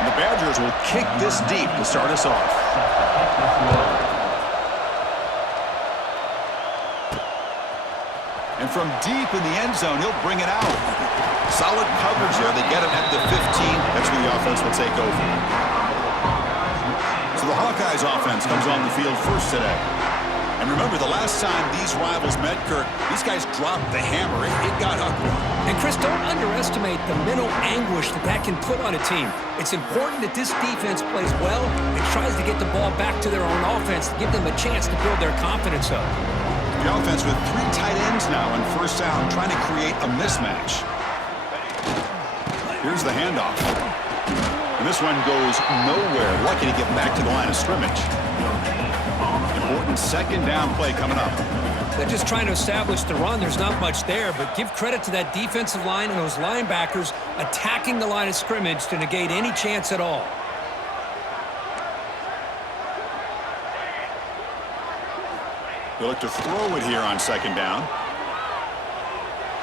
And the Badgers will kick this deep to start us off. And from deep in the end zone, he'll bring it out. Solid coverage there. They get him at the 15. That's where the offense will take over. So the Hawkeyes offense comes on the field first today. And remember, the last time these rivals met, Kirk, these guys dropped the hammer. It got ugly. And, Chris, don't underestimate the mental anguish that can put on a team. It's important that this defense plays well and tries to get the ball back to their own offense to give them a chance to build their confidence up. The offense with 3 tight ends now on first down, trying to create a mismatch. Here's the handoff. And this one goes nowhere. Lucky to get back to the line of scrimmage. Important second down play coming up. They're just trying to establish the run. There's not much there, but give credit to that defensive line and those linebackers attacking the line of scrimmage to negate any chance at all. They look to throw it here on second down.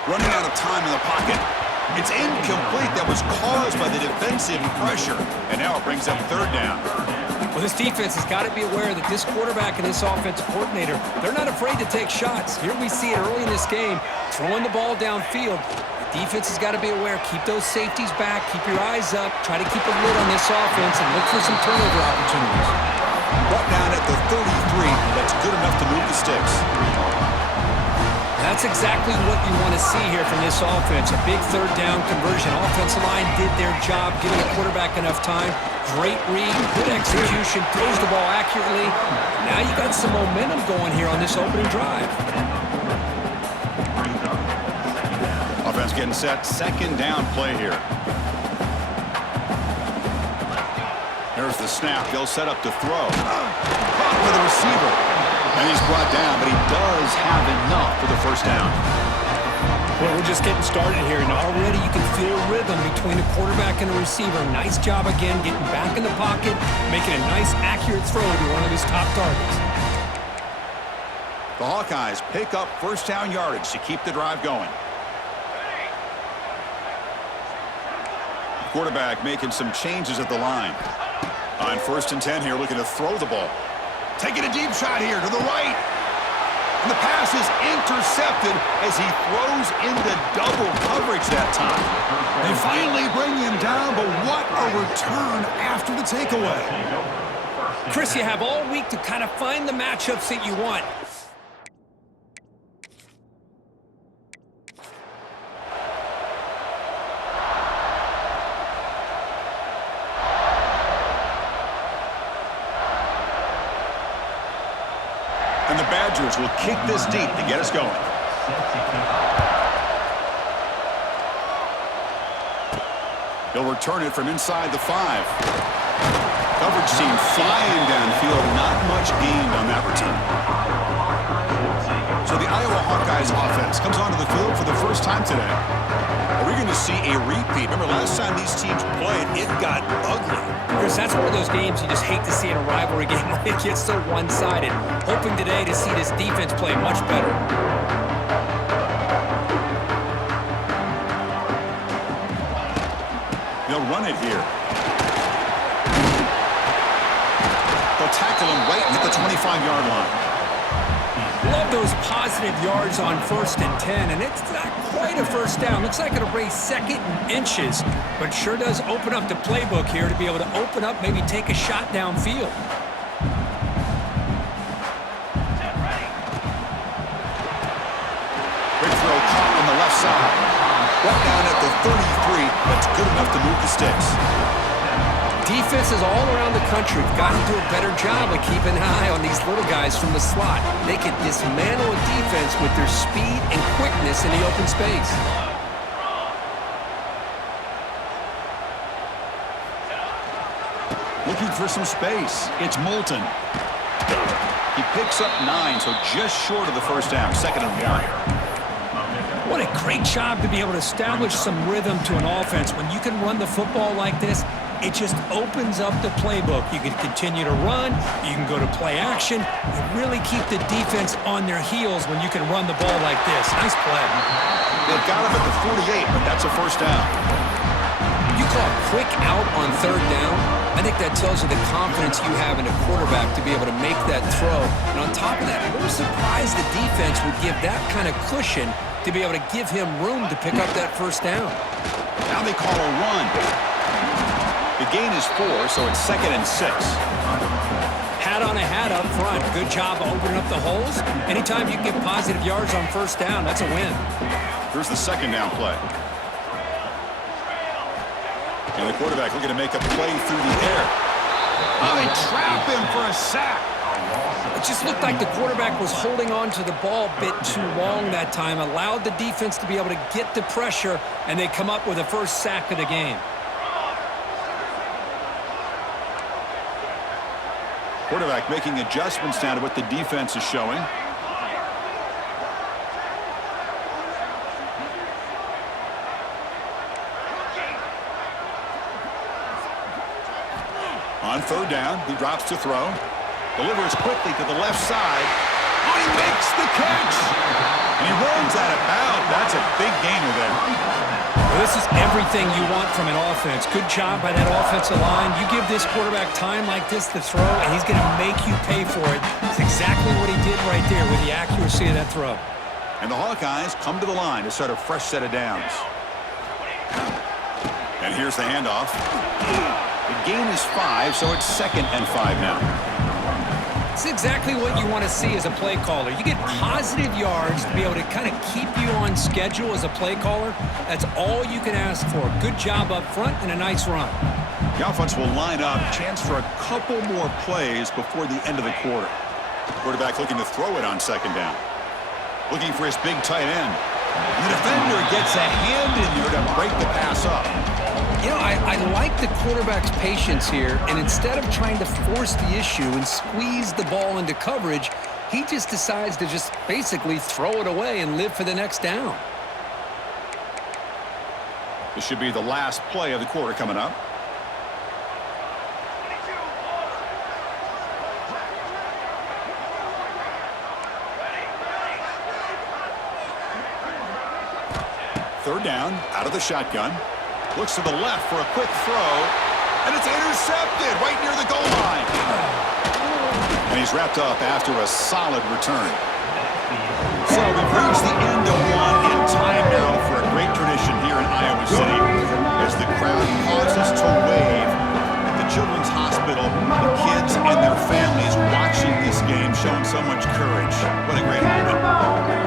Running out of time in the pocket. It's incomplete. That was caused by the defensive pressure. And now it brings up third down. Well, this defense has got to be aware that this quarterback and this offensive coordinator, they're not afraid to take shots. Here we see it early in this game, throwing the ball downfield. The defense has got to be aware. Keep those safeties back. Keep your eyes up. Try to keep a lid on this offense and look for some turnover opportunities. Brought down at the 33. That's good enough to move the sticks. That's exactly what you want to see here from this offense. A big third down conversion. Offensive line did their job, giving the quarterback enough time. Great read, good execution, throws the ball accurately. Now you got some momentum going here on this opening drive. Offense getting set. Second down play here. There's the snap. They'll set up to throw. Caught with the receiver. And he's brought down, but he does have enough for the first down. Well, we're just getting started here, and already you can feel a rhythm between a quarterback and a receiver. Nice job again, getting back in the pocket, making a nice, accurate throw to one of his top targets. The Hawkeyes pick up first down yardage to keep the drive going. Quarterback making some changes at the line. On first and 10 here, looking to throw the ball. Taking a deep shot here to the right. And the pass is intercepted as he throws into double coverage that time. They finally bring him down, but what a return after the takeaway. Chris, you have all week to kind of find the matchups that you want. And the Badgers will kick this deep to get us going. He'll return it from inside the 5. Coverage team flying downfield. Not much gained on that return. So the Iowa Hawkeyes offense comes onto the field for the first time today. Are we going to see a repeat? Remember, last time these teams played, it got ugly. Chris, that's one of those games you just hate to see in a rivalry game when it gets so one-sided. Hoping today to see this defense play much better. They'll run it here. They'll tackle him right at the 25-yard line. Love those positive yards on first and 10, and it's not quite a first down. Looks like it'll raise second and inches, but sure does open up the playbook here to be able to open up, maybe take a shot downfield. Big throw caught on the left side. Brought down at the 33. That's good enough to move the sticks. Defenses all around the country have got to do a better job of keeping an eye on these little guys from the slot. They can dismantle a defense with their speed and quickness in the open space. Looking for some space. It's Moulton. He picks up 9, so just short of the first down. Second and 1. What a great job to be able to establish some rhythm to an offense. When you can run the football like this, it just opens up the playbook. You can continue to run. You can go to play action. You really keep the defense on their heels when you can run the ball like this. Nice play. They've got him at the 48, but that's a first down. You call a quick out on third down. I think that tells you the confidence you have in a quarterback to be able to make that throw. And on top of that, a little surprised the defense would give that kind of cushion to be able to give him room to pick up that first down. Now they call a run. The gain is 4, so it's 2nd and 6. Hat on a hat up front. Good job opening up the holes. Anytime you can get positive yards on first down, that's a win. Here's the 2nd down play. And the quarterback looking to make a play through the air. Oh, they trap him for a sack. It just looked like the quarterback was holding on to the ball a bit too long that time, allowed the defense to be able to get the pressure, and they come up with the first sack of the game. Quarterback making adjustments now to what the defense is showing. On third down, he drops to throw. Delivers quickly to the left side. Oh, he makes the catch! And he runs out of bounds. That's a big gainer there. Well, this is everything you want from an offense. Good job by that offensive line. You give this quarterback time like this to throw, and he's going to make you pay for it. It's exactly what he did right there with the accuracy of that throw. And the Hawkeyes come to the line to start a fresh set of downs. And here's the handoff. The gain is 5, so it's 2nd and 5 now. It's exactly what you want to see as a play caller. You get positive yards to be able to kind of keep you on schedule as a play caller. That's all you can ask for. Good job up front and a nice run. The offense will line up. Chance for a couple more plays before the end of the quarter. Quarterback looking to throw it on 2nd down. Looking for his big tight end. And the defender gets a hand in there to break the pass up. You know, I like the quarterback's patience here, and instead of trying to force the issue and squeeze the ball into coverage, he just decides to just basically throw it away and live for the next down. This should be the last play of the quarter coming up. Third down, out of the shotgun. Looks to the left for a quick throw, and it's intercepted right near the goal line. And he's wrapped up after a solid return. So we've reached the end of one in time now for a great tradition here in Iowa City as the crowd pauses to wave at the Children's Hospital. The kids and their families watching this game, showing so much courage. What a great moment.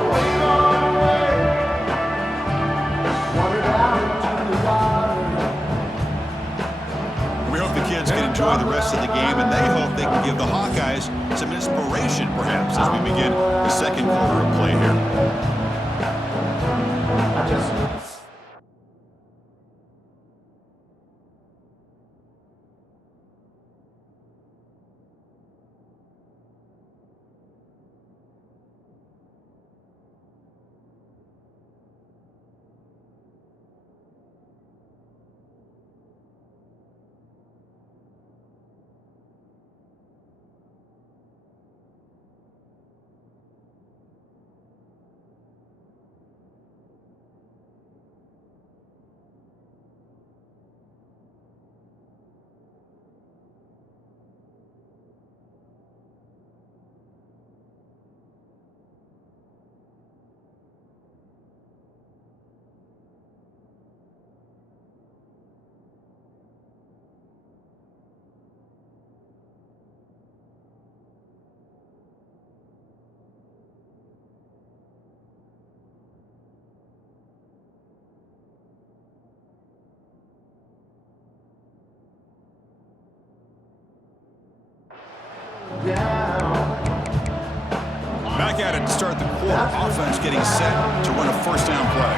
Kids can enjoy the rest of the game, and they hope they can give the Hawkeyes some inspiration, perhaps, as we begin the second quarter of play here. Back at it to start the quarter. Offense getting set to run a first down play.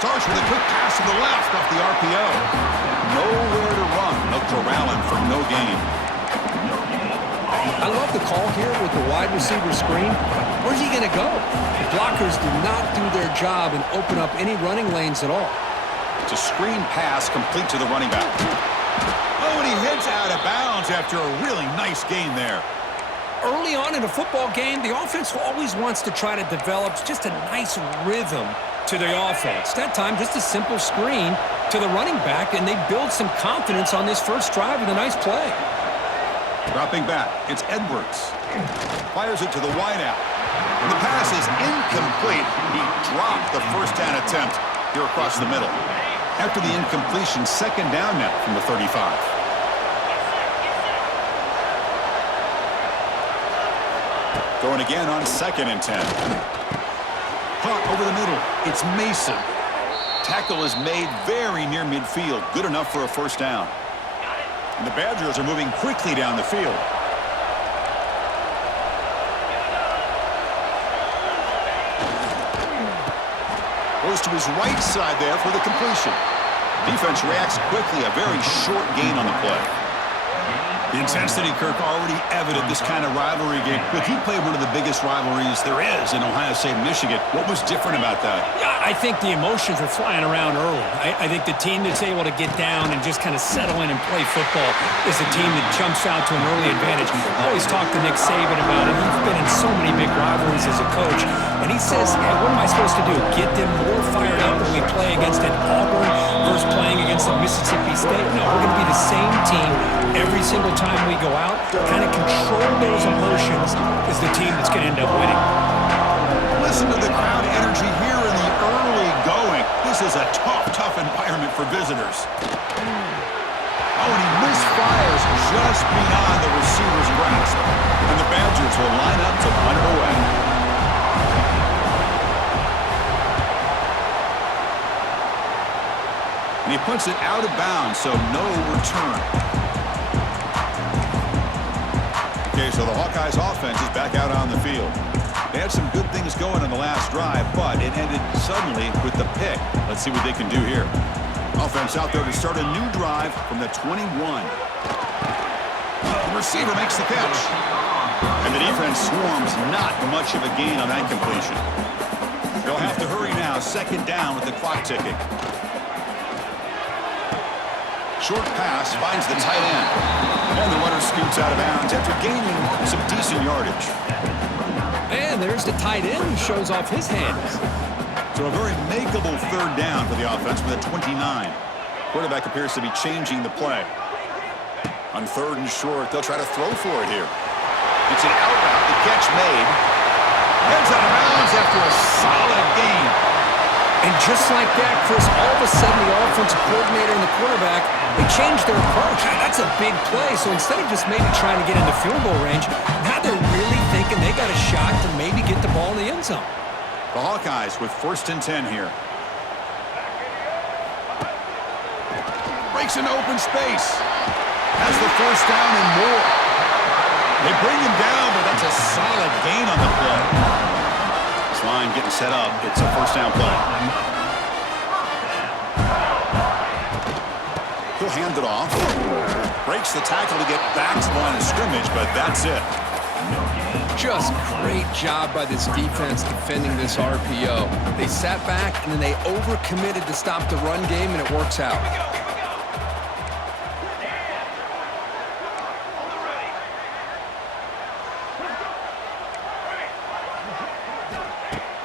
Starts with a quick pass to the left off the RPO. Nowhere to run. They'll corral him for no gain. I love the call here with the wide receiver screen. Where's he going to go? The blockers do not do their job and open up any running lanes at all. It's a screen pass complete to the running back. Oh, and he heads out of bounds after a really nice gain there. Early on in a football game, the offense always wants to try to develop just a nice rhythm to the offense. That time, just a simple screen to the running back, and they build some confidence on this first drive with a nice play. Dropping back, it's Edwards. Fires it to the wideout. And the pass is incomplete. He dropped the first down attempt here across the middle. After the incompletion, second down now from the 35. Going again on 2nd and 10. Caught over the middle. It's Mason. Tackle is made very near midfield. Good enough for a first down. And the Badgers are moving quickly down the field. Goes to his right side there for the completion. Defense reacts quickly. A very short gain on the play. The intensity, Kirk, already evident this kind of rivalry game. But he played one of the biggest rivalries there is in Ohio State, Michigan. What was different about that? Yeah, I think the emotions are flying around early. I think the team that's able to get down and just kind of settle in and play football is a team that jumps out to an early advantage. I always talk to Nick Saban about it. He's been in so many big rivalries as a coach. And he says, hey, what am I supposed to do? Get them more fired up when we play against an Auburn versus playing against a Mississippi State? No, we're going to be the same team every single time we go out. Kind of control those emotions is the team that's going to end up winning. Listen to the crowd energy here in the early going. This is a tough environment for visitors. Oh, and he misfires just beyond the receiver's grasp. And the Badgers will line up to punt it away. And he puts it out of bounds, so no return. Okay, so the Hawkeyes offense is back out on the field. They had some good things going in the last drive, but it ended suddenly with the pick. Let's see what they can do here. Offense out there to start a new drive from the 21. The receiver makes the catch. And the defense swarms, not much of a gain on that completion. They'll have to hurry now, second down with the clock ticking. Short pass finds the tight end. And the runner scoots out of bounds after gaining some decent yardage. And there's the tight end who shows off his hands. So a very makeable third down for the offense with a 29. Quarterback appears to be changing the play. On 3rd and short, they'll try to throw for it here. It's an out route, the catch made. Heads out of bounds after a solid gain. And just like that, Chris, all of a sudden the offensive coordinator and the quarterback, they changed their approach. That's a big play. So instead of just maybe trying to get in the field goal range, now they're really thinking they got a shot to maybe get the ball in the end zone. The Hawkeyes with 1st and 10 here. Breaks into open space. Has the first down and more. They bring him down, but that's a solid gain on the play. This line getting set up. It's a first down play. He'll hand it off. Breaks the tackle to get back to the line of scrimmage, but that's it. Just great job by this defense defending this RPO. They sat back, and then they overcommitted to stop the run game, and it works out.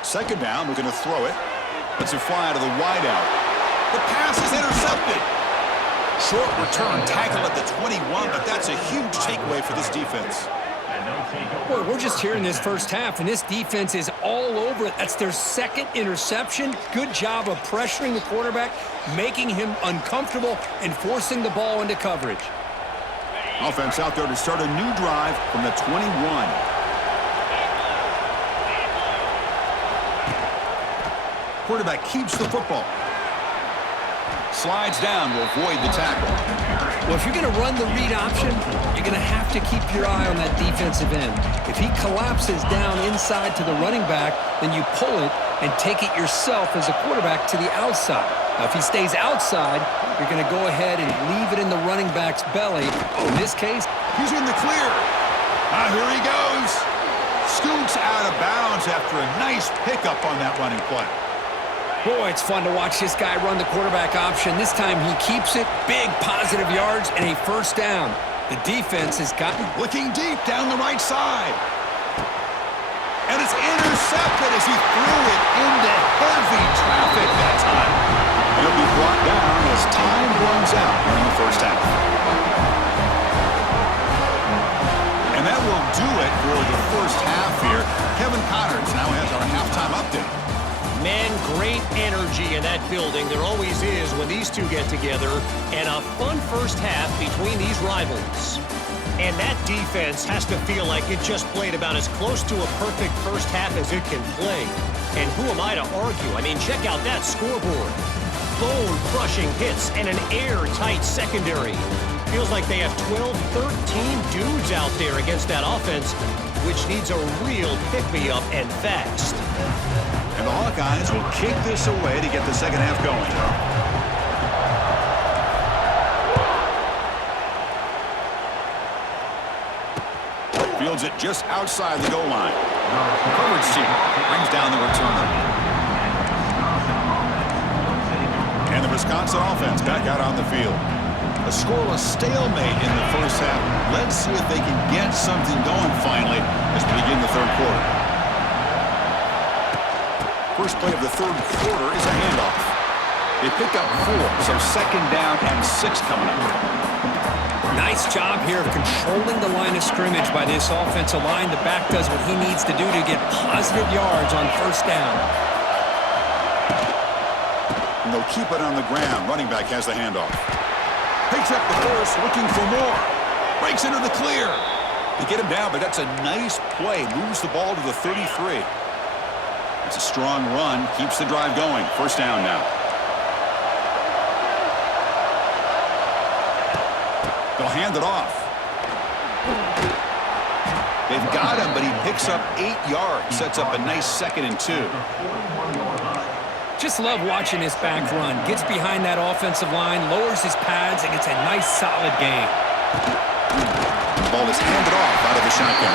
Second down, we're going to throw it. Let's it fly to the wideout. The pass is intercepted. Short return tackle at the 21, but that's a huge takeaway for this defense. Boy, we're just here in this first half, and this defense is all over it. That's their 2nd interception. Good job of pressuring the quarterback, making him uncomfortable, and forcing the ball into coverage. Offense out there to start a new drive from the 21. Quarterback keeps the football. Slides down to avoid the tackle. Well, if you're going to run the read option, you're going to have to keep your eye on that defensive end. If he collapses down inside to the running back, then you pull it and take it yourself as a quarterback to the outside. Now, if he stays outside, you're going to go ahead and leave it in the running back's belly. In this case, he's in the clear. Here he goes. Scoots out of bounds after a nice pickup on that running play. Boy, it's fun to watch this guy run the quarterback option. This time he keeps it. Big positive yards and a first down. The defense has gotten... Looking deep down the right side. And it's intercepted as he threw it into heavy traffic that time. And it'll be brought down as time runs out here in the first half. And that will do it for the first half here. Kevin Connors now has our halftime update. Man, great energy in that building. There always is when these two get together. And a fun first half between these rivals. And that defense has to feel like it just played about as close to a perfect first half as it can play. And who am I to argue? I mean, check out that scoreboard. Bone-crushing hits and an airtight secondary. Feels like they have 12, 13 dudes out there against that offense, which needs a real pick-me-up and fast. And the Hawkeyes will kick this away to get the second half going. Fields it just outside the goal line. Coverage team brings down the returner. And the Wisconsin offense back out on the field. A scoreless stalemate in the first half. Let's see if they can get something going finally as we begin the third quarter. First play of the third quarter is a handoff. They pick up 4, so second down and 6 coming up. Nice job here of controlling the line of scrimmage by this offensive line. The back does what he needs to do to get positive yards on first down. And they'll keep it on the ground. Running back has the handoff. Picks up the first, looking for more. Breaks into the clear. They get him down, but that's a nice play. Moves the ball to the 33. It's a strong run. Keeps the drive going. First down now. They'll hand it off. They've got him, but he picks up 8 yards. Sets up a nice 2nd and 2. Just love watching this back run. Gets behind that offensive line, lowers his pads, and gets a nice solid gain. The ball is handed off out of the shotgun.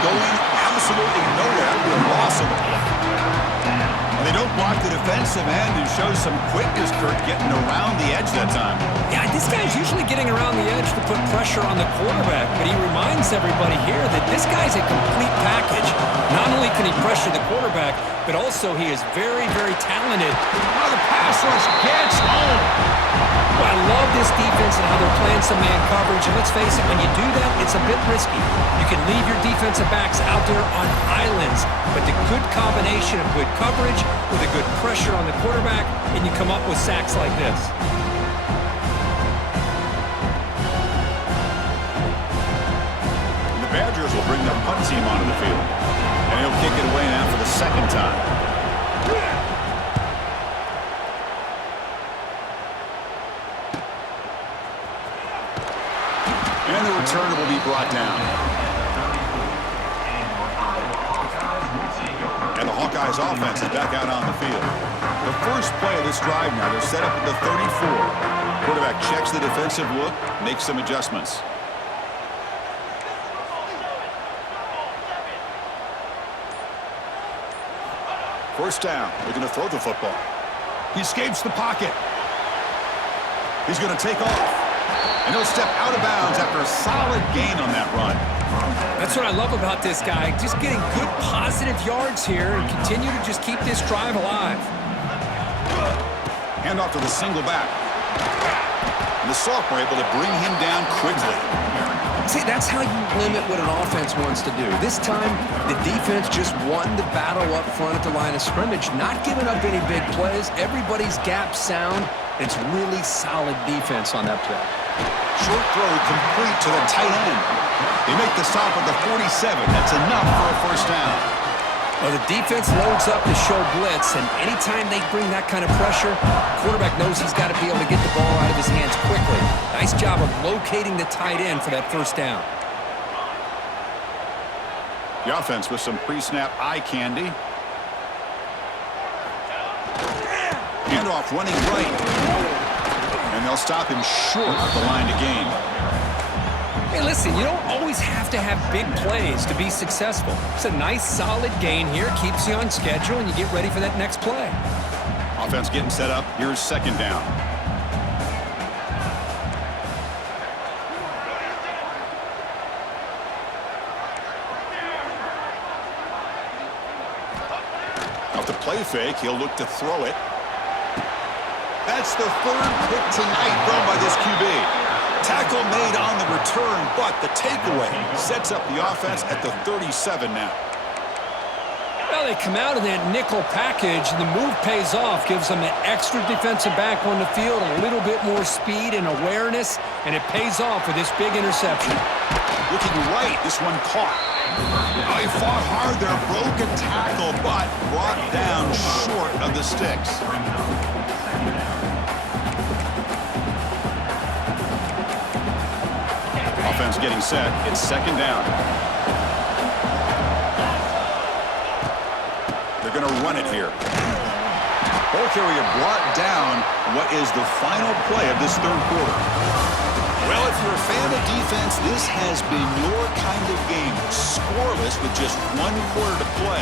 Going absolutely nowhere. A loss of the play. And they don't block the defensive end and show some quickness, Kurt, getting around the edge that time. Yeah, this guy's usually getting around the edge to put pressure on the quarterback, but he reminds everybody here that this guy's a complete package. Not only can he pressure the quarterback, but also he is very, very talented. Oh, the pass rush gets home. Well, I love this defense and how they're playing some man coverage, and let's face it, when you do that, it's a bit risky. You can leave your defensive backs out there on islands, but the good combination of good coverage with a good pressure on the quarterback, and you come up with sacks like this. The Badgers will bring the punt team onto the field. And he'll kick it away now for the second time. And the returner will be brought down. And the Hawkeyes offense is back out on the field. The first play of this drive now, they're set up at the 34. Quarterback checks the defensive look, makes some adjustments. First down, looking to throw the football. He escapes the pocket. He's going to take off. And he'll step out of bounds after a solid gain on that run. That's what I love about this guy. Just getting good positive yards here and continue to just keep this drive alive. Hand off to the single back. And the sophomore able to bring him down quickly. See, that's how you limit what an offense wants to do. This time, the defense just won the battle up front at the line of scrimmage, not giving up any big plays. Everybody's gap sound. It's really solid defense on that play. Short throw complete to the tight end. They make the stop at the 47. That's enough for a first down. Well, the defense loads up to show blitz, and anytime they bring that kind of pressure, the quarterback knows he's got to be able to get the ball out of his hands quickly. Nice job of locating the tight end for that first down. The offense with some pre-snap eye candy. Handoff running right. And they'll stop him short of the line to gain. Hey, listen, you don't always have to have big plays to be successful. It's a nice, solid gain here. Keeps you on schedule, and you get ready for that next play. Offense getting set up. Here's second down. play fake. He'll look to throw it. That's the third pick tonight thrown by this QB. Tackle made on the return, but the takeaway sets up the offense at the 37 now. Well, they come out of that nickel package, and the move pays off, gives them an extra defensive back on the field, a little bit more speed and awareness, and it pays off with this big interception. Looking right, this one caught. Oh, he fought hard there, broke a tackle, but brought down short of the sticks. Offense getting set. It's second down. They're going to run it here. Ball carrier brought down what is the final play of this third quarter. Well, if you're a fan of defense, this has been your kind of game. Scoreless with just 1 quarter to play.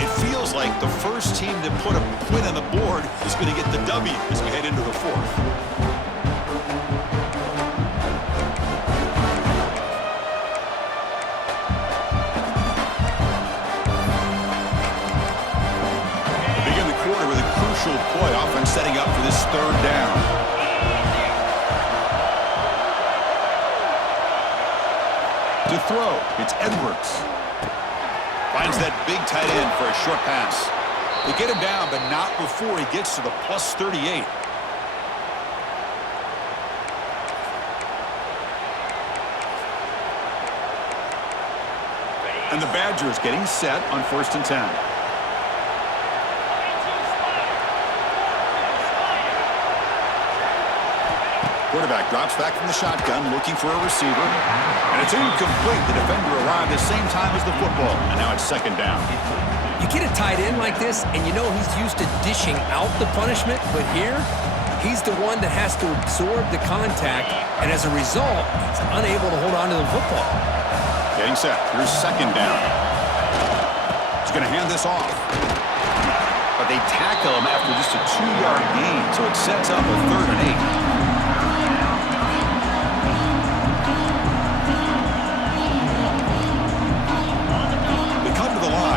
It feels like the first team to put a point on the board is going to get the W as we head into the fourth. Play offense setting up for this third down. To throw, it's Edwards. Finds that big tight end for a short pass. They get him down, but not before he gets to the plus 38. And the Badgers getting set on 1st and 10. Quarterback drops back from the shotgun, looking for a receiver. And it's incomplete. The defender arrived at the same time as the football. And now it's second down. You get a tight end like this, and you know he's used to dishing out the punishment. But here, he's the one that has to absorb the contact. And as a result, he's unable to hold on to the football. Getting set. Here's second down. He's going to hand this off. But they tackle him after just a 2-yard gain. So it sets up a 3rd and 8.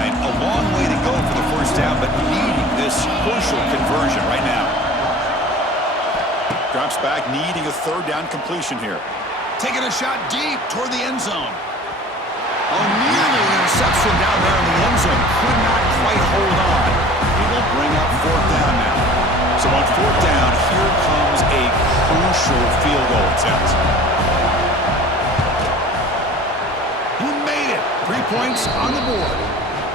A long way to go for the first down, but needing this crucial conversion right now. Drops back, needing a 3rd down completion here. Taking a shot deep toward the end zone. Oh, nearly an interception down there in the end zone. Could not quite hold on. He will bring up 4th down now. So on 4th down, here comes a crucial field goal attempt. He made it. 3 points on the board.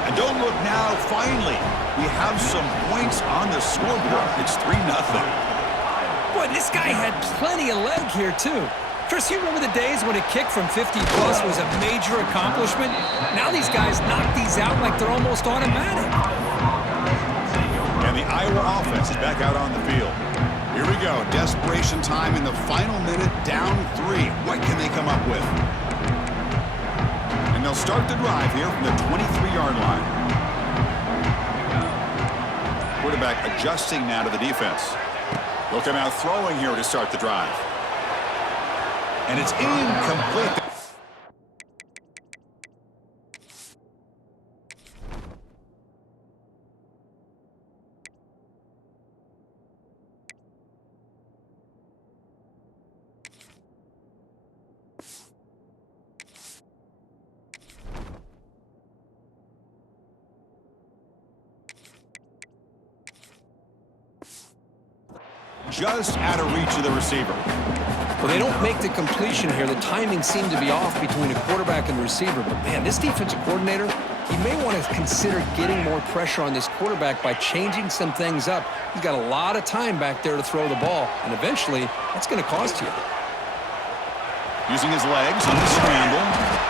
And don't look now, finally, we have some points on the scoreboard. It's 3-0. Boy, this guy had plenty of leg here, too. Chris, you remember the days when a kick from 50-plus was a major accomplishment? Now these guys knock these out like they're almost automatic. And the Iowa offense is back out on the field. Here we go, desperation time in the final minute, down 3. What can they come up with? And they'll start the drive here from the 23-yard line. Quarterback adjusting now to the defense. They'll come out throwing here to start the drive. And it's incomplete. Just out of reach of the receiver. Well, they don't make the completion here. The timing seemed to be off between a quarterback and the receiver. But, man, this defensive coordinator, he may want to consider getting more pressure on this quarterback by changing some things up. He's got a lot of time back there to throw the ball, and eventually that's going to cost you. Using his legs on the scramble.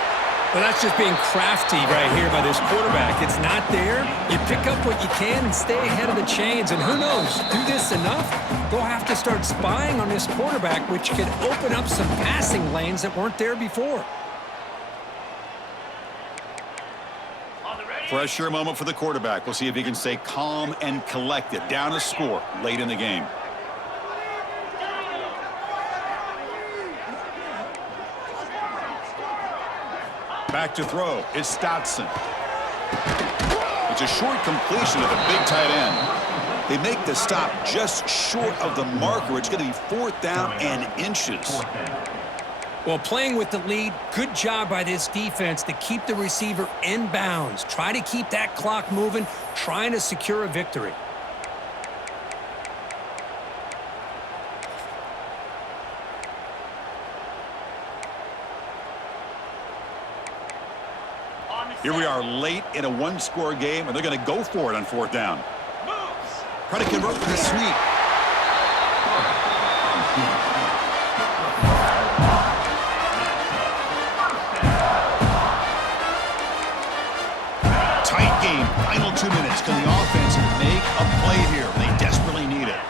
Well, that's just being crafty right here by this quarterback. It's not there. You pick up what you can and stay ahead of the chains. And who knows, do this enough, they'll have to start spying on this quarterback, which could open up some passing lanes that weren't there before. Pressure moment for the quarterback. We'll see if he can stay calm and collected. Down a score late in the game. Back to throw. It's Stotson. It's a short completion of the big tight end. They make the stop just short of the marker. It's going to be 4th down and inches. Well, playing with the lead, good job by this defense to keep the receiver in bounds. Try to keep that clock moving, trying to secure a victory. Here we are late in a one-score game, and they're going to go for it on 4th down. Try to convert with a sneak. Tight game. Final 2 minutes. Can the offense make a play here? They desperately need it.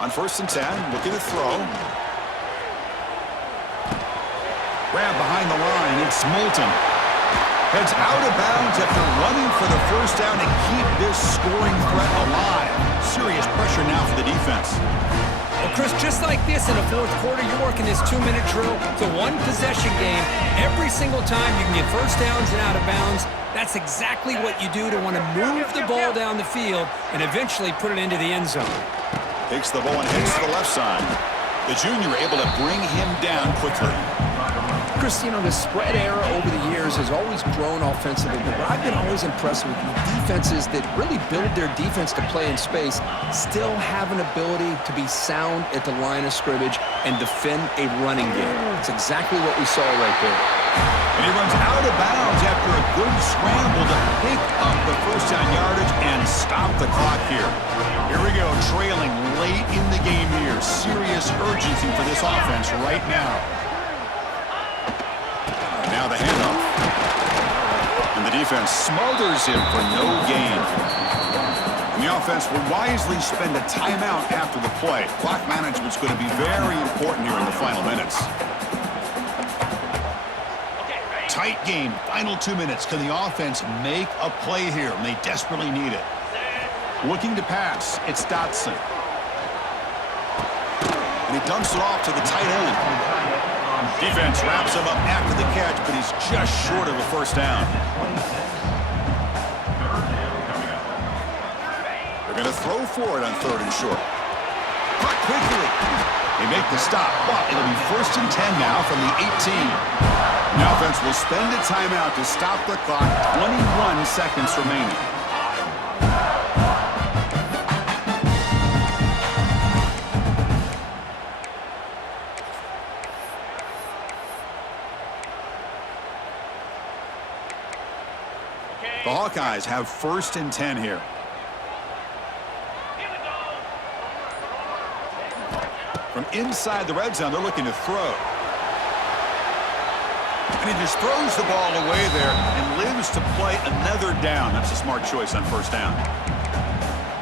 On 1st and 10, looking to throw. Grab behind the line. It's Moulton. Heads out of bounds after running for the 1st down to keep this scoring threat alive. Serious pressure now for the defense. Well, Chris, just like this in the 4th quarter, you're working this 2-minute drill. It's a one-possession game. Every single time you can get 1st downs and out of bounds. That's exactly what you do to want to move the ball down the field and eventually put it into the end zone. Takes the ball and heads to the left side. The junior able to bring him down quickly. Chris, you know, the spread era over the years has always grown offensively, but what I've been always impressed with defenses that really build their defense to play in space still have an ability to be sound at the line of scrimmage and defend a running game. It's exactly what we saw right there. And he runs out of bounds after a good scramble to pick up the 1st down yardage and stop the clock here. Here we go, trailing late in the game here. Serious urgency for this offense right now. Now the handoff. And the defense smothers him for no gain. And the offense will wisely spend a timeout after the play. Clock management's going to be very important here in the final minutes. Tight game, final 2 minutes. Can the offense make a play here? And they desperately need it. Looking to pass, it's Dotson. And he dumps it off to the tight end. Defense wraps him up after the catch, but he's just short of a 1st down. They're going to throw for it on 3rd and short. Caught quickly. They make the stop, but it'll be 1st and 10 now from the 18. The offense will spend a timeout to stop the clock. 21 seconds remaining. The Hawkeyes have 1st and 10 here. From inside the red zone, they're looking to throw. And he just throws the ball away there and lives to play another down. That's a smart choice on 1st down.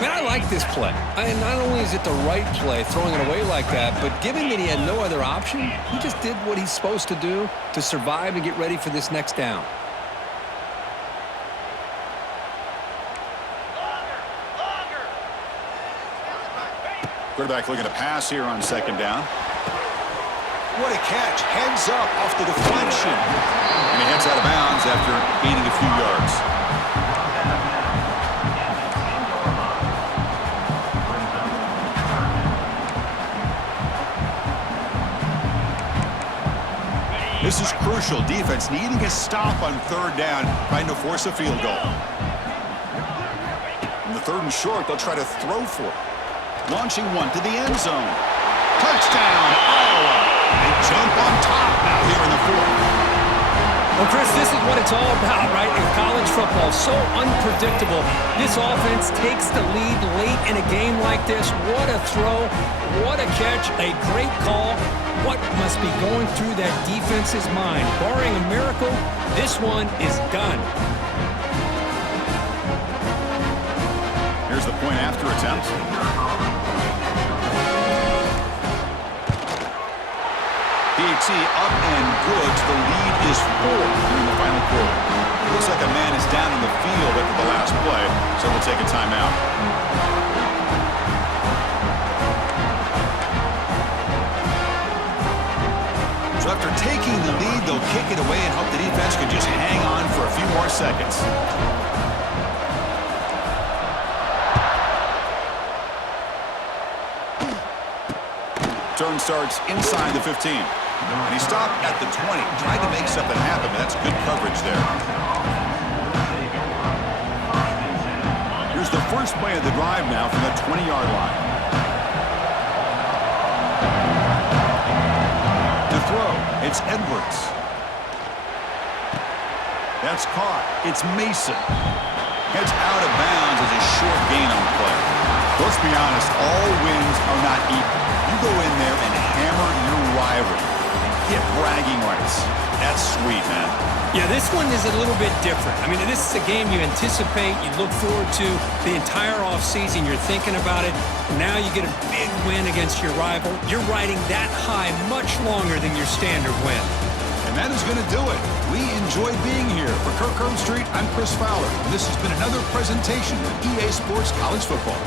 Man, I like this play. And not only is it the right play, throwing it away like that, but given that he had no other option, he just did what he's supposed to do to survive and get ready for this next down. Quarterback looking to pass here on 2nd down. What a catch. Heads up off the deflection. And he heads out of bounds after gaining a few yards. This is crucial. Defense needing a stop on 3rd down, trying to force a field goal. In the 3rd and short, they'll try to throw for it. Launching one to the end zone. Touchdown, Iowa. They jump on top now here in the 4th. Well, Chris, this is what it's all about, right? In college football, so unpredictable. This offense takes the lead late in a game like this. What a throw. What a catch. A great call. What must be going through that defense's mind? Barring a miracle, this one is done. Here's the point after attempt. PAT up and good. The lead is 4 in the final quarter. Looks like a man is down in the field after the last play, so we'll take a timeout. taking the lead. They'll kick it away and hope the defense can just hang on for a few more seconds. Turn starts inside the 15. And he stopped at the 20. Tried to make something happen, but that's good coverage there. Here's the first play of the drive now from the 20-yard line. To throw, it's Edwards. That's caught. It's Mason. Heads out of bounds as a short gain on the play. Let's be honest, all wins are not equal. You go in there and hammer your rival and get bragging rights. That's sweet, man. Yeah, this one is a little bit different. I mean, this is a game you anticipate, you look forward to the entire offseason. You're thinking about it. Now you get a big win against your rival. You're riding that high much longer than your standard win. And that is going to do it. We enjoyed being here. For Kirk Street, I'm Chris Fowler. And this has been another presentation of EA Sports College Football.